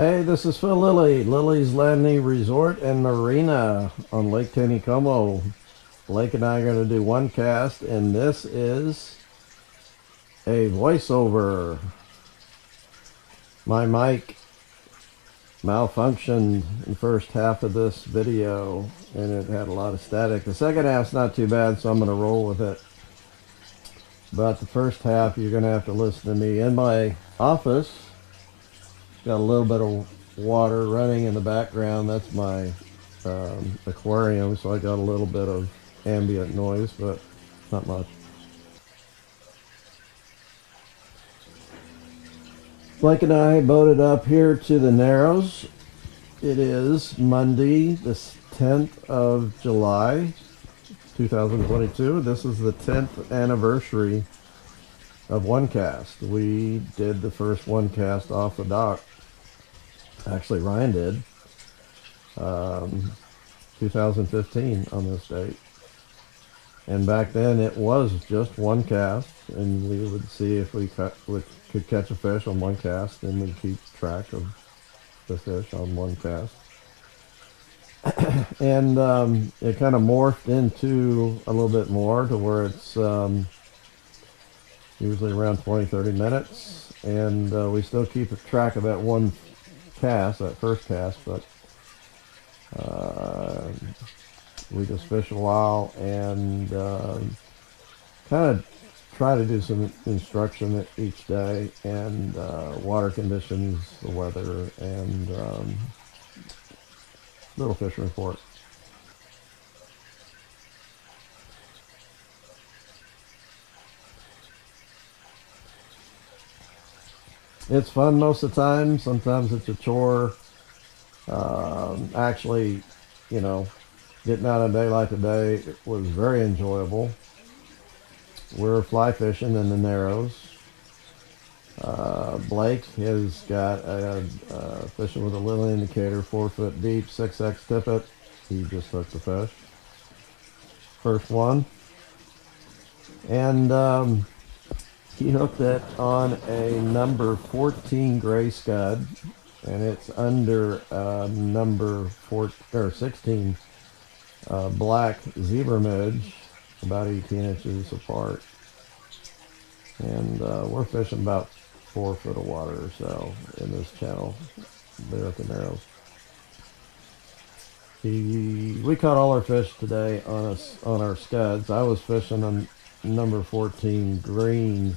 Hey, this is Phil Lilley, Lilley's Landing Resort and Marina on Lake Taneycomo. Blake and I are going to do one cast, and this is a voiceover. My mic malfunctioned in the first half of this video, and it had a lot of static. The second half's not too bad, so I'm going to roll with it. But the first half, you're going to have to listen to me. In my office, got a little bit of water running in the background. That's my aquarium, so I got a little bit of ambient noise, but not much. Blake and I boated up here to the Narrows. It is Monday, the 10th of July, 2022. This is the 10th anniversary of one cast. We did the first one cast off the dock. Actually, Ryan did. 2015 on this date. And back then it was just one cast, and we would see if we could catch a fish on one cast, and we'd keep track of the fish on one cast. And it kind of morphed into a little bit more to where it's usually around 20-30 minutes, and we still keep a track of that one cast, that first cast, but we just fish a while and kind of try to do some instruction each day, and water conditions, the weather, and little fish report. It's fun most of the time. Sometimes it's a chore. Actually, you know, getting out on a day like today was very enjoyable. We're fly fishing in the Narrows. Blake has got a fishing with a Lilley indicator, 4 foot deep, 6X tippet. He just hooked the fish. First one. And he hooked it on a number 14 gray scud, and it's under number 16 black zebra midge, about 18 inches apart. And we're fishing about 4 foot of water or so in this channel there at the Narrows. We caught all our fish today on our scuds. I was fishing on number 14 green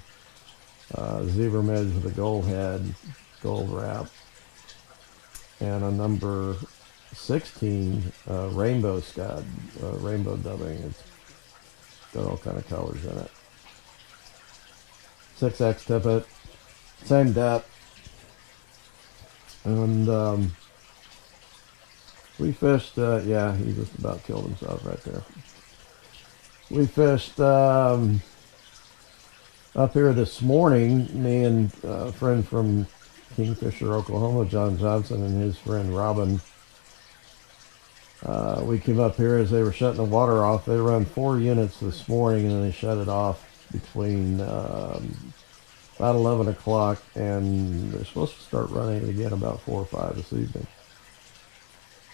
zebra midge with a gold head, gold wrap, and a number 16 rainbow scud, rainbow dubbing. It's got all kind of colors in it. 6X tippet, same depth, and we fished. Yeah, he just about killed himself right there. We fished up here this morning. Me and a friend from Kingfisher, Oklahoma, John Johnson, and his friend Robin. We came up here as they were shutting the water off. They run 4 units this morning, and then they shut it off between about 11 o'clock, and they're supposed to start running it again about 4 or 5 this evening.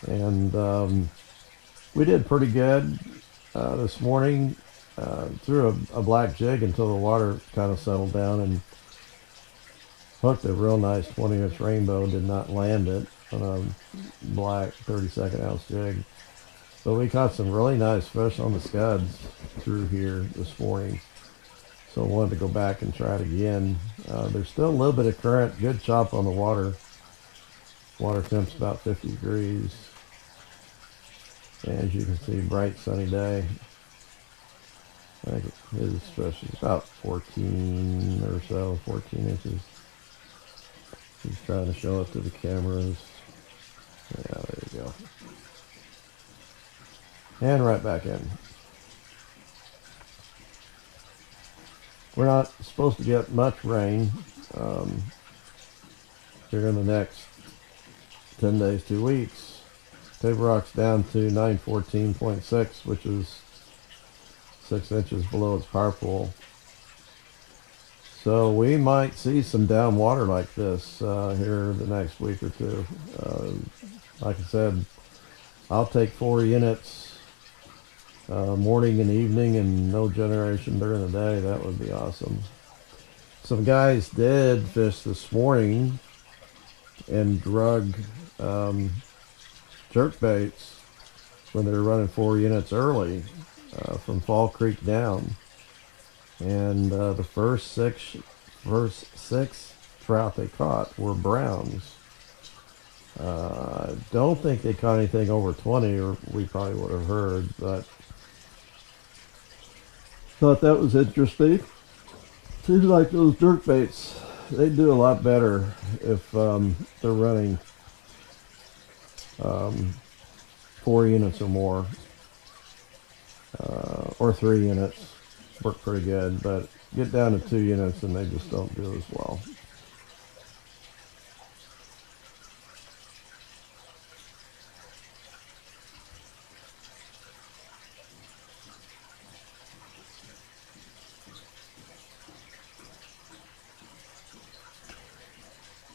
And we did pretty good this morning. Threw a black jig until the water kind of settled down, and hooked a real nice 20-inch rainbow. Did not land it on a black 32nd ounce jig, but we caught some really nice fish on the scuds through here this morning, so I wanted to go back and try it again. There's still a little bit of current, good chop on the water. Water temp's about 50 degrees, and as you can see, bright sunny day. I think his fish is about 14 or so, 14 inches. He's trying to show it to the cameras. Yeah, there you go. And right back in. We're not supposed to get much rain here in the next 10 days, 2 weeks. Table Rock's down to 914.6, which is 6 inches below its power pool. So we might see some down water like this here the next week or two. Like I said, I'll take 4 units morning and evening and no generation during the day. That would be awesome. Some guys did fish this morning and drug jerk baits when they were running 4 units early from Fall Creek down. And the first six trout they caught were browns. Don't think they caught anything over 20, or we probably would have heard, but thought that was interesting. Seems like those jerk baits, they do a lot better if they're running 4 units or more, or 3 units. Work pretty good, but get down to 2 units and they just don't do as well.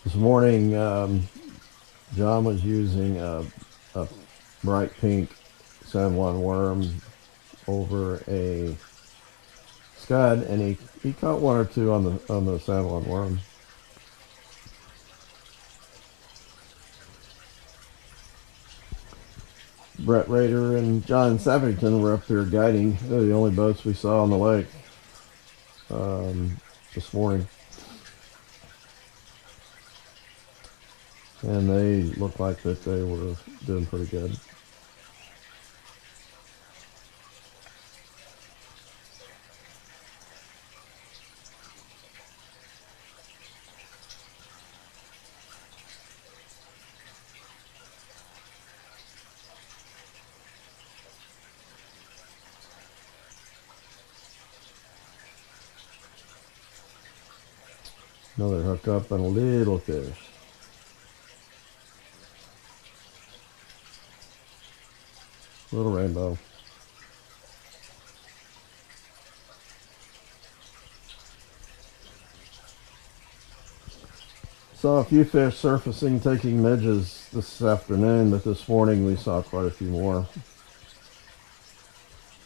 This morning, John was using a bright pink San Juan worm over a scud, and he caught 1 or 2 on the San Juan worm. Brett Rader and John Savington were up here guiding. They're the only boats we saw on the lake this morning. And they looked like that they were doing pretty good. Another hook up and a little fish. Little rainbow. Saw a few fish surfacing, taking midges this afternoon, but this morning we saw quite a few more.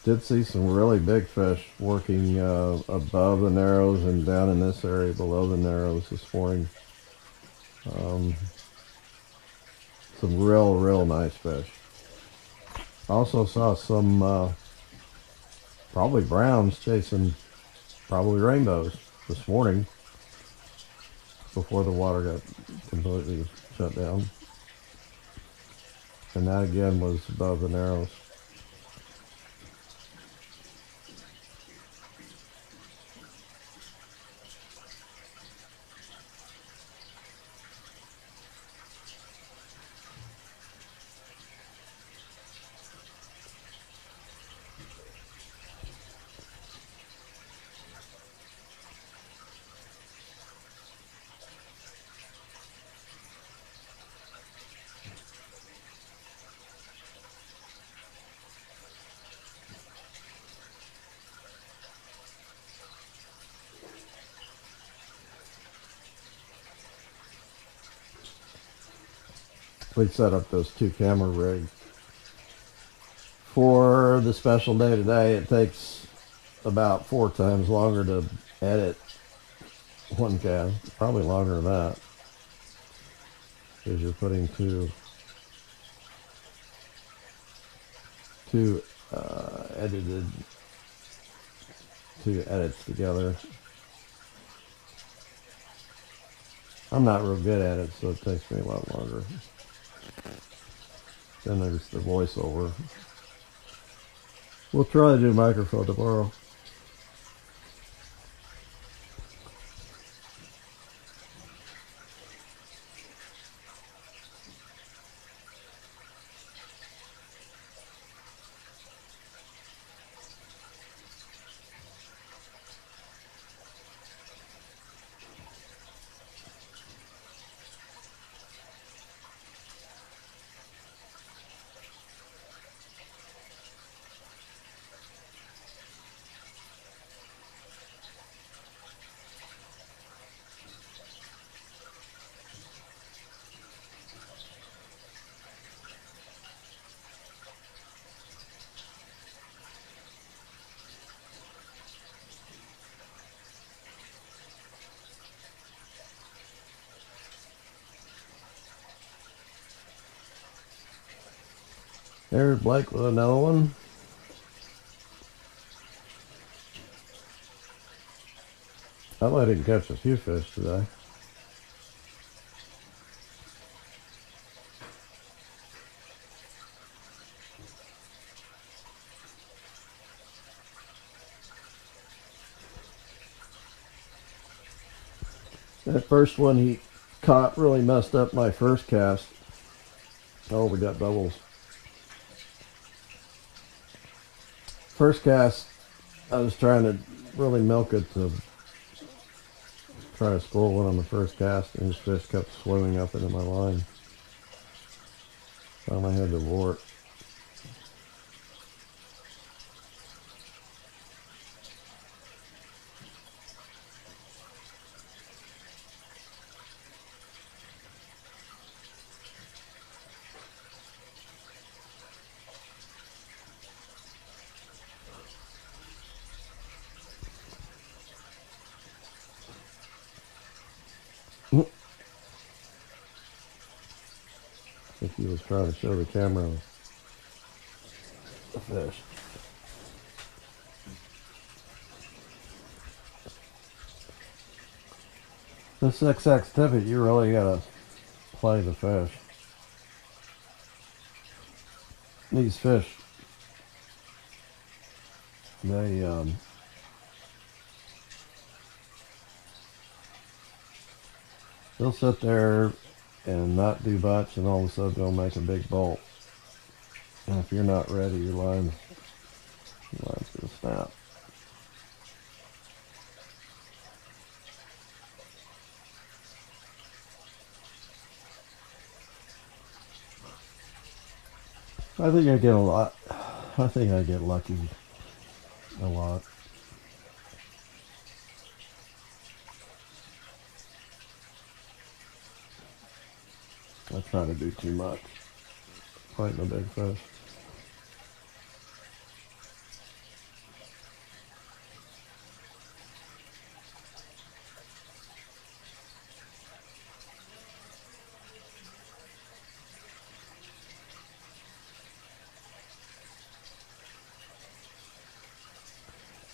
Did see some really big fish working above the narrows and down in this area below the narrows this morning. Some real nice fish. Also saw some probably browns chasing probably rainbows this morning before the water got completely shut down. And that again was above the narrows. We set up those 2 camera rigs for the special day today. It takes about 4 times longer to edit one cast, probably longer than that, because you're putting two edits together. I'm not real good at it, so it takes me a lot longer. Then there's the voiceover. We'll try to do microphone tomorrow. There's Blake with another one. I let him catch a few fish today. That first one he caught really messed up my first cast. Oh, we got doubles. First cast, I was trying to really milk it to try to score one on the first cast, and his fish kept swimming up into my line. Finally had to abort. I think he was trying to show the camera the fish. This XX tippet, you really gotta play the fish. These fish, they'll sit there and not do much, and all of a sudden they'll make a big bolt. And if you're not ready, your line's gonna snap. I think I get a lot. I think I get lucky a lot. I try to do too much fighting a big fish.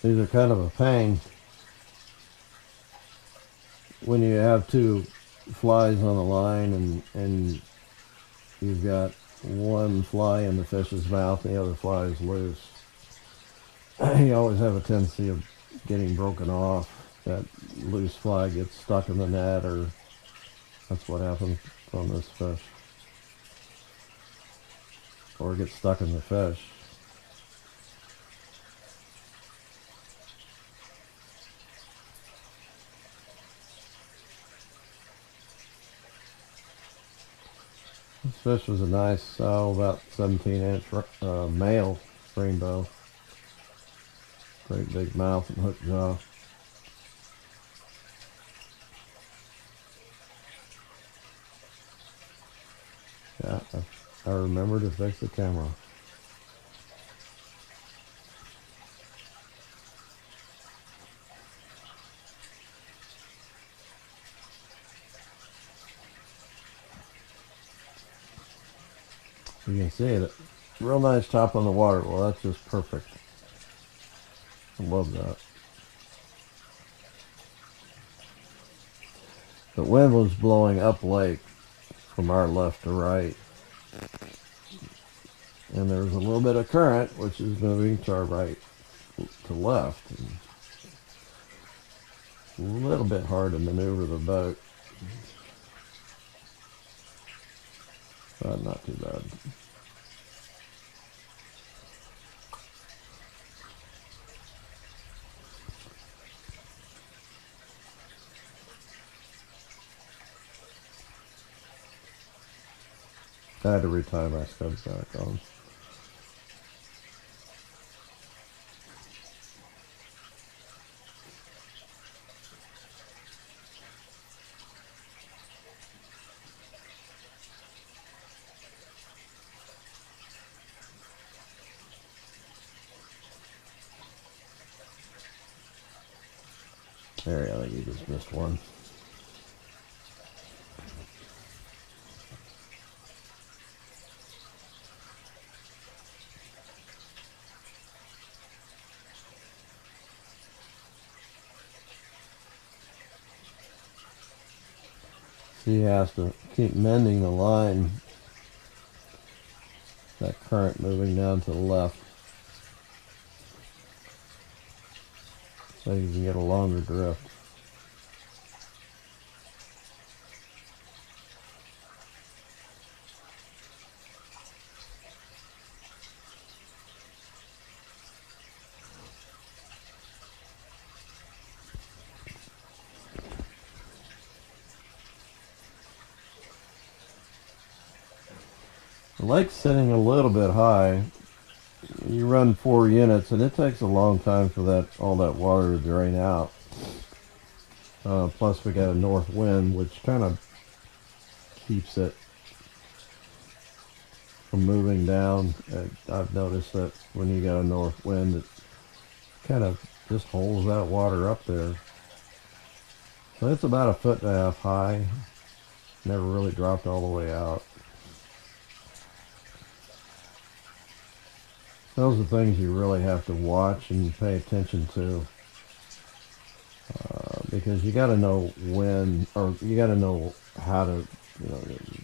These are kind of a pain when you have two flies on the line and you've got one fly in the fish's mouth and the other fly is loose. You always have a tendency of getting broken off. That loose fly gets stuck in the net, or that's what happens on this fish. Or it gets stuck in the fish. This fish was a nice, about 17-inch male rainbow. Great big mouth and hook jaw. Yeah, I remember to fix the camera. You can see it. Real nice top on the water. Well, that's just perfect. I love that. The wind was blowing up lake from our left to right. And there was a little bit of current, which is moving to our right to left. And a little bit hard to maneuver the boat. But not too bad. I had to retie my studs back on. There, I think you just missed one. He has to keep mending the line. That current moving down to the left, so you can get a longer drift. The lake's sitting a little bit high. You run 4 units, and it takes a long time for all that water to drain out. Plus, we got a north wind, which kind of keeps it from moving down. I've noticed that when you got a north wind, it kind of just holds that water up there. So it's about 1.5 feet high. Never really dropped all the way out. Those are things you really have to watch and pay attention to, because you got to know when, or you got to know how to,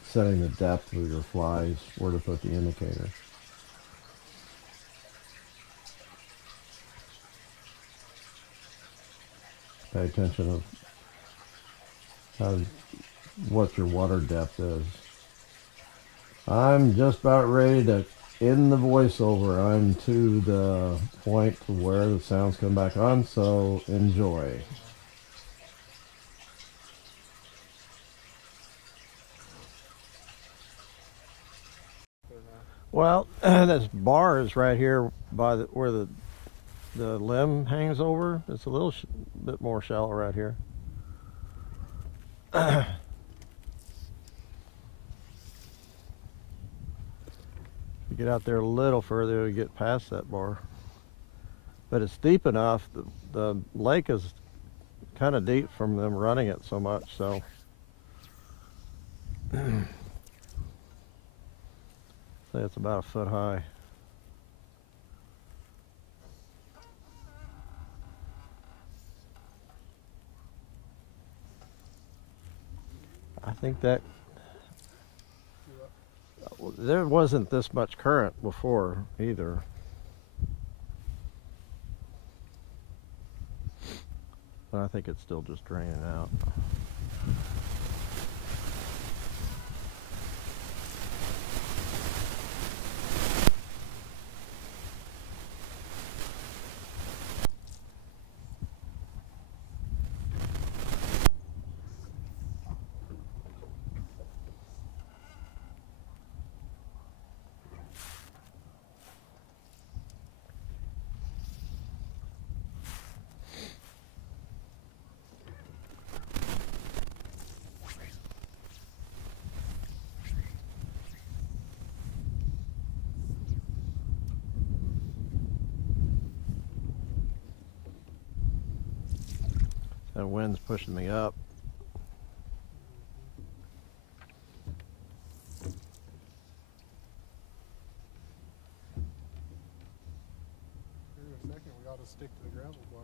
setting the depth of your flies, where to put the indicator. Pay attention of what your water depth is. I'm just about ready to end the voiceover. I'm to the point to where the sounds come back on, so enjoy. Well, this bar is right here by where the limb hangs over. It's a little bit more shallow right here. You get out there a little further, you get past that bar. But it's deep enough. The lake is kind of deep from them running it so much, so say it's about 1 foot high. I think that there wasn't this much current before either. But I think it's still just draining out. The wind's pushing me up. Here in a second, we ought to stick to the gravel bar.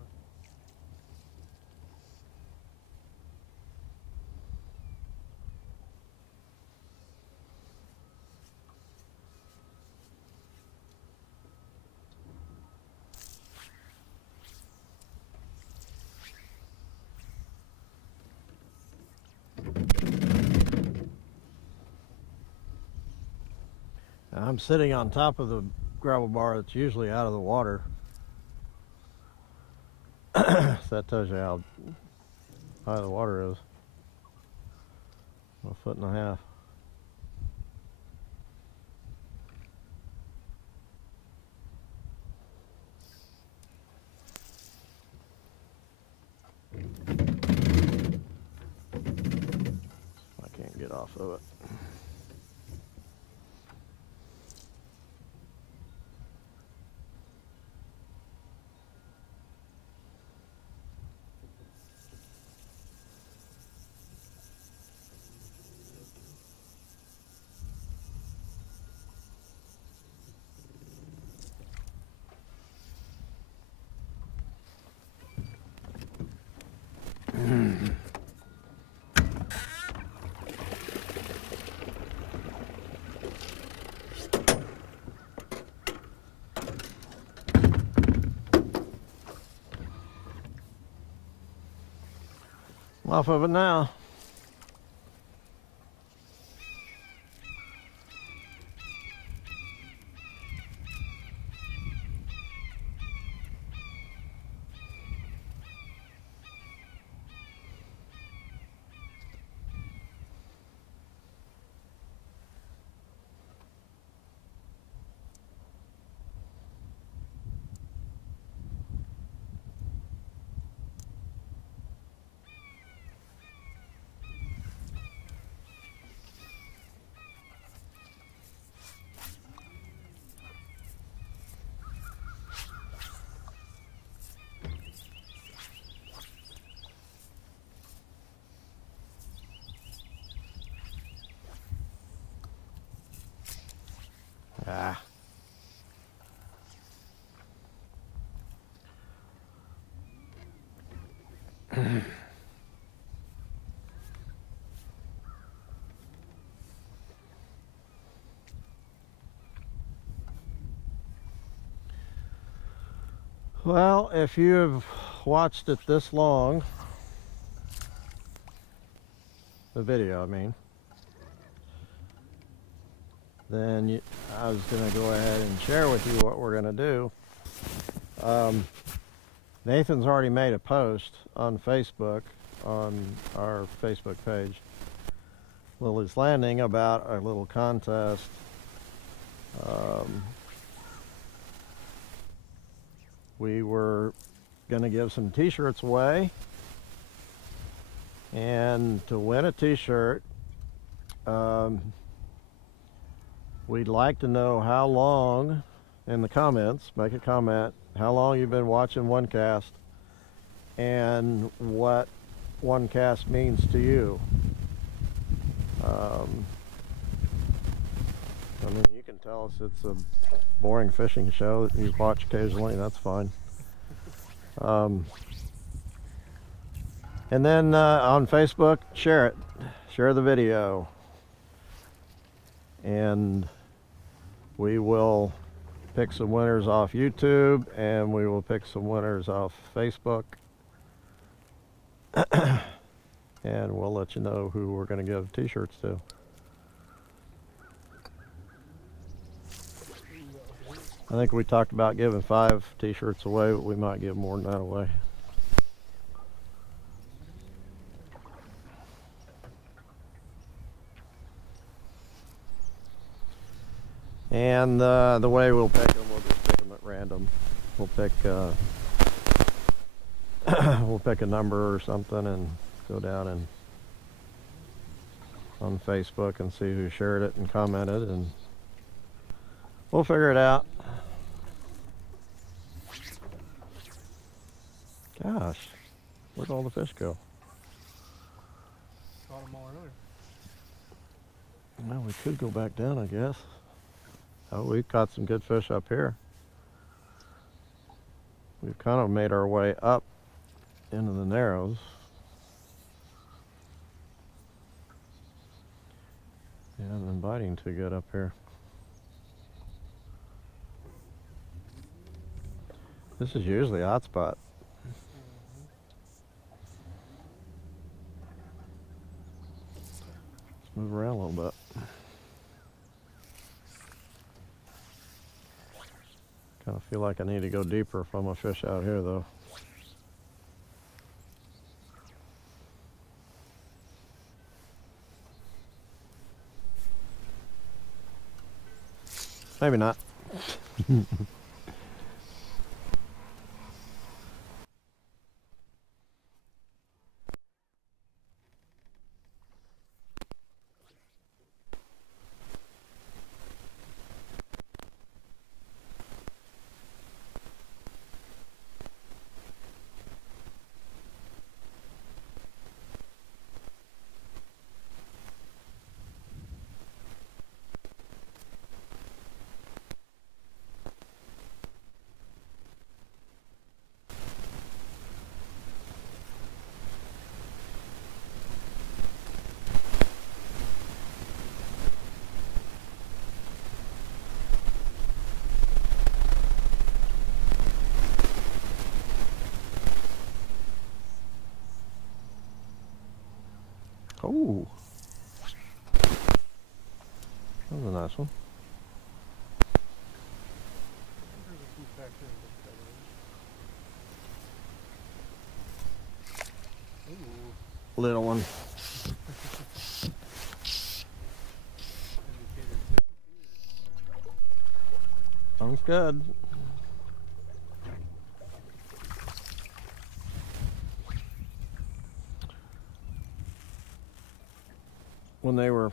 I'm sitting on top of the gravel bar that's usually out of the water. So that tells you how high the water is. 1.5 feet. I can't get off of it. Off of it now. Ah. Well, if you've watched it this long, the video, I mean, then I was going to go ahead and share with you what we're going to do. Nathan's already made a post on Facebook, on our Facebook page, Lilley's Landing, about a little contest. We were going to give some t-shirts away, and to win a t-shirt, we'd like to know how long, in the comments, make a comment, how long you've been watching OneCast and what OneCast means to you. I mean, you can tell us it's a boring fishing show that you watch occasionally, that's fine. And then on Facebook, share it. Share the video. And we will pick some winners off YouTube, and we will pick some winners off Facebook. And we'll let you know who we're going to give t-shirts to. I think we talked about giving 5 t-shirts away, but we might give more than that away. And the way we'll pick them, we'll just pick them at random. We'll pick we'll pick a number or something and go down and on Facebook and see who shared it and commented, and we'll figure it out. Gosh, where'd all the fish go? Caught them all earlier. Well, we could go back down, I guess. Oh, we've caught some good fish up here. We've kind of made our way up into the narrows. Yeah, I've been biting too good up here. This is usually a hot spot. Let's move around a little bit. Kind of feel like I need to go deeper if I'm a fish out here, though. Maybe not. Oh, that was a nice one. There's a few back there in the Ooh. Little one. Indicator disappeared. Sounds good. When they were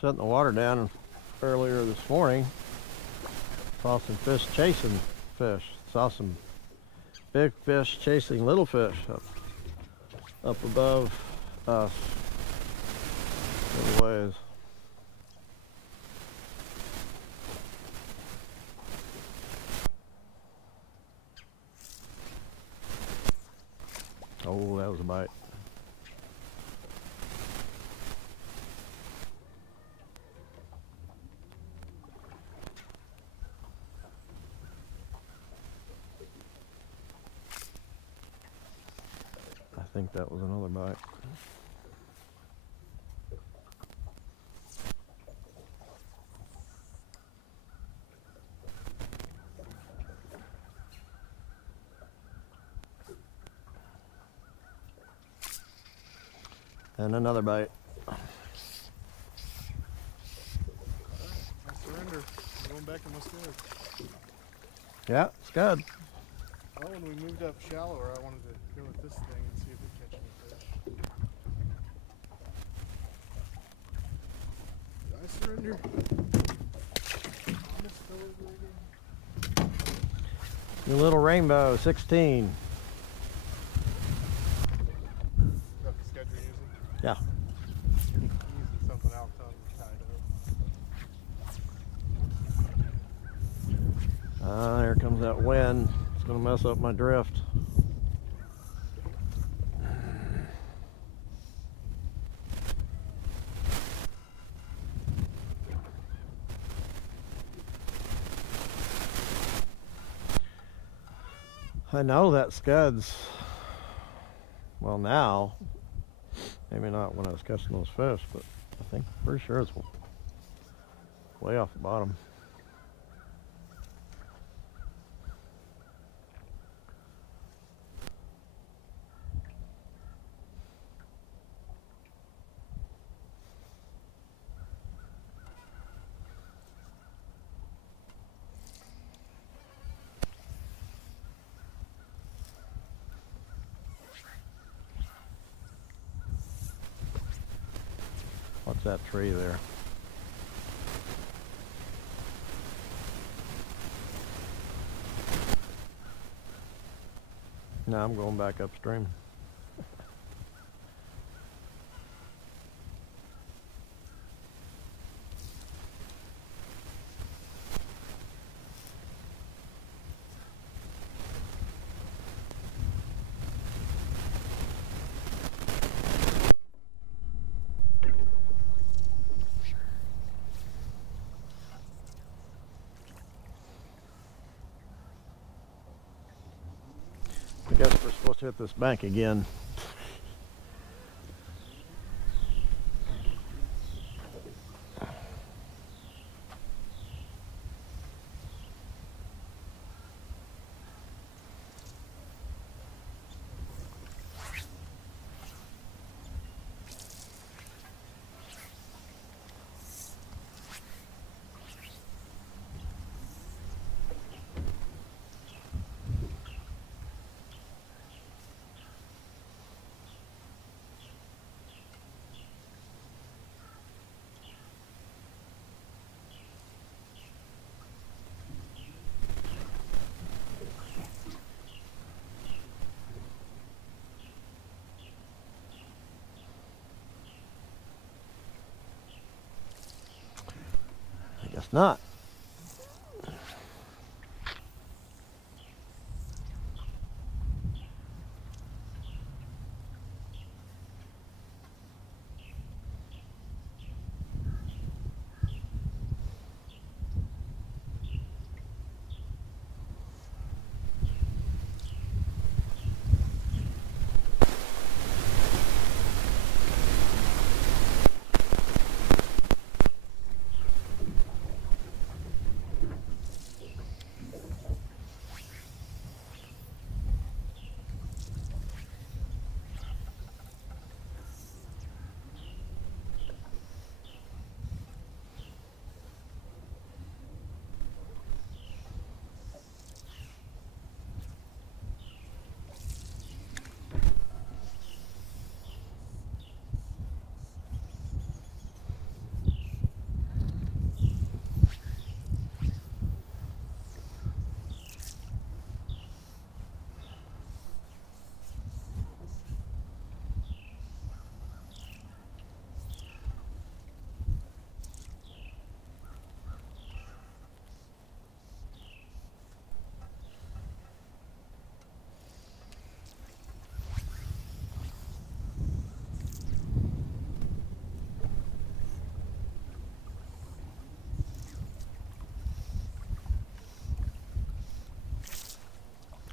shutting the water down earlier this morning, saw some fish chasing fish. Saw some big fish chasing little fish up above us. Little ways. Oh, that was a bite. I think that was another bite. And another bite. I surrender. I'm going back in my skid. Yeah, it's good. Oh, when we moved up shallower, I wanted to go with this thing and see if we catch any fish. I surrender. I'm just over again. Your little rainbow, 16. Is that the schedule you're using? Yeah. I'm using something else on tied up. There comes that wind. It's gonna mess up my drift. I know that scud's, well now, maybe not when I was catching those fish, but I think, pretty sure it's way off the bottom. What's that tree there? No, I'm going back upstream. I guess we're supposed to hit this bank again. I guess not.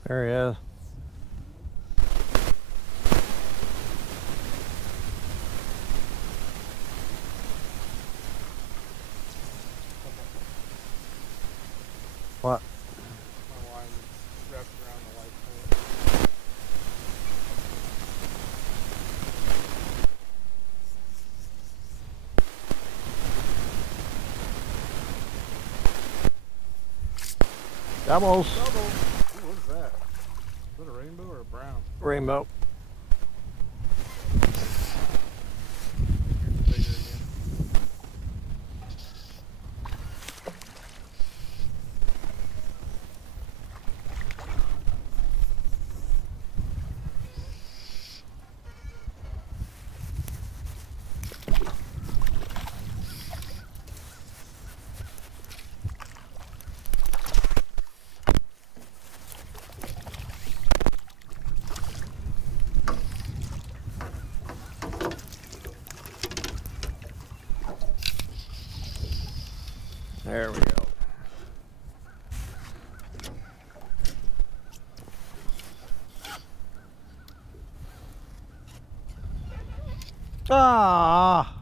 There he is. What? My line is wrapped around the light pole. Doubles. Double. Ooh, what is that? Is that a rainbow or a brown? Rainbow. Here's the bigger again. There we go. Ah!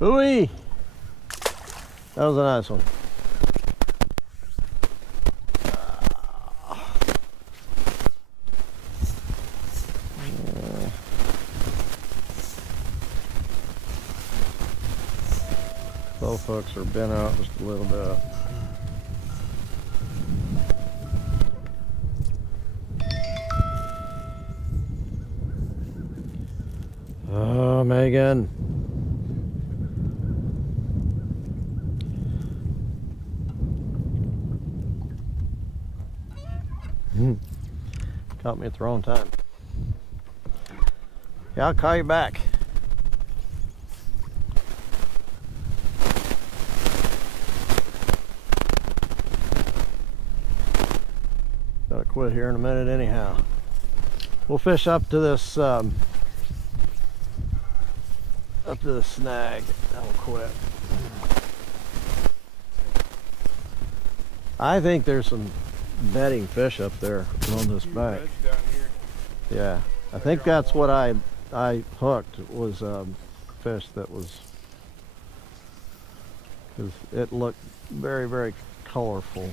Ooh-wee! That was a nice one. Both hooks are bent out just a little bit. Oh, Megan. Caught me at the wrong time. Yeah, I'll call you back. Gotta quit here in a minute anyhow. We'll fish up to this up to the snag. Then we'll quit. I think there's some bedding fish up there on this bank. Down here. Yeah, I think that's what I hooked was fish that was, because it looked very, very colorful.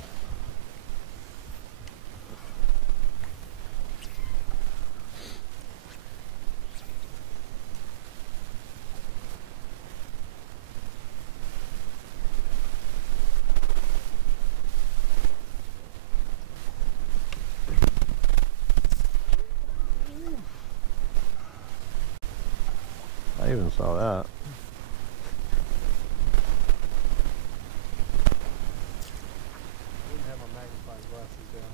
I even saw that. I didn't have my magnifying glasses down.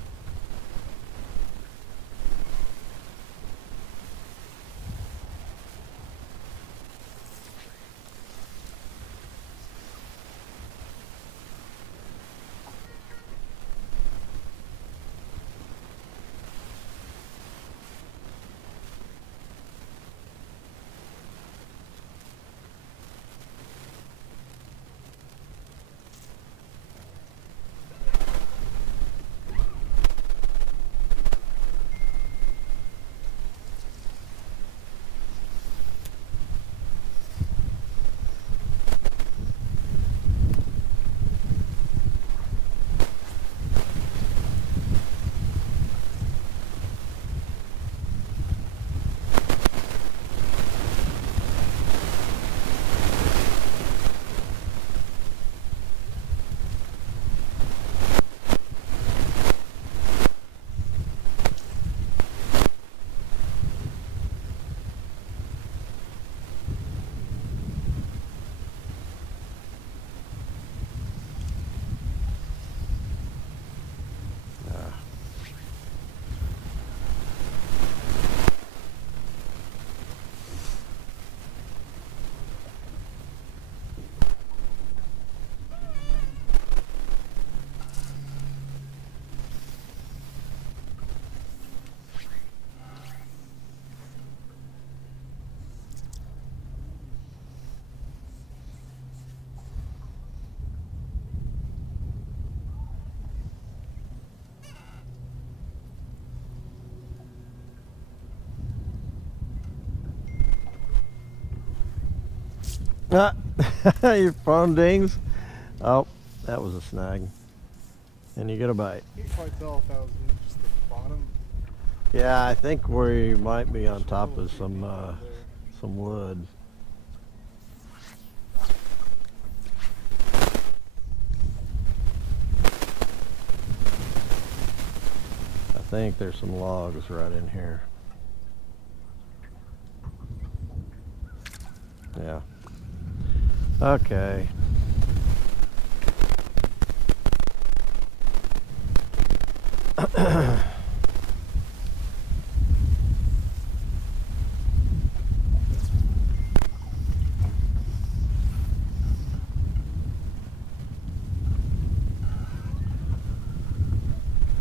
Ah, your phone dings. Oh, that was a snag. And you get a bite. You can't quite tell if that was in just the bottom. Yeah, I think we might be on There's a top little of creepy down there. some wood. I think there's some logs right in here. Yeah. Okay.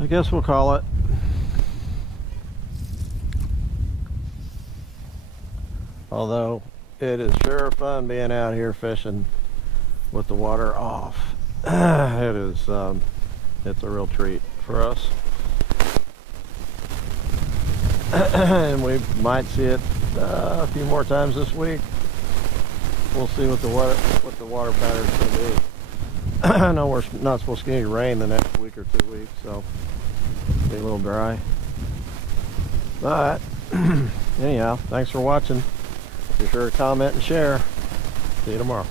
I guess we'll call it. Although it is sure fun being out here fishing with the water off. It is it's a real treat for us. And we might see it a few more times this week. We'll see what the water pattern's going to be. I know we're not supposed to get any rain the next week or 2 weeks, so it'll be a little dry. But anyhow, thanks for watching. Be sure to comment and share. See you tomorrow.